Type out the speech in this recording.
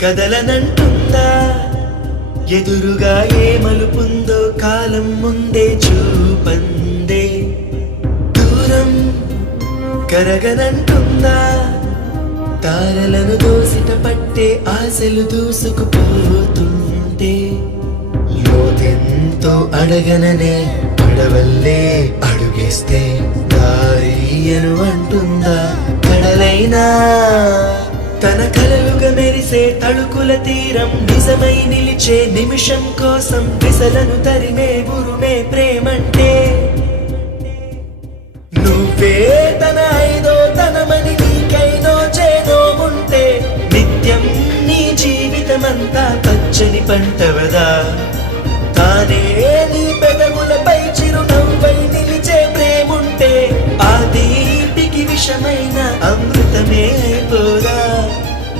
కదలనంటుందా ఎదురుగా ఏ మలుపుందో కాలం ముందే చూపందే దూరం కరగనంటుందా తారలను దోసిట పట్టే ఆశలు దూసుకుపోతుంటే లోతెంతో అడగననే అడవల్లే అడుగేస్తే దారియను అంటుందా కడలైనా తన కలలుగా మెరిసే తళుకుల తీరం నిజమై నిలిచే నిమిషం కోసం విసలను తరిమే గురుమే ప్రేమంటే నువ్వే తన ఐదో తనమని నీకైదో చేదో ఉంటే నిత్యం నీ జీవితమంతా పచ్చని పంటవదా తానే నీ పెదవులపై చిరునవ్వై నిలిచే ప్రేముంటే ఆ దీపికి విషమైన అమృతమే అయిపోదా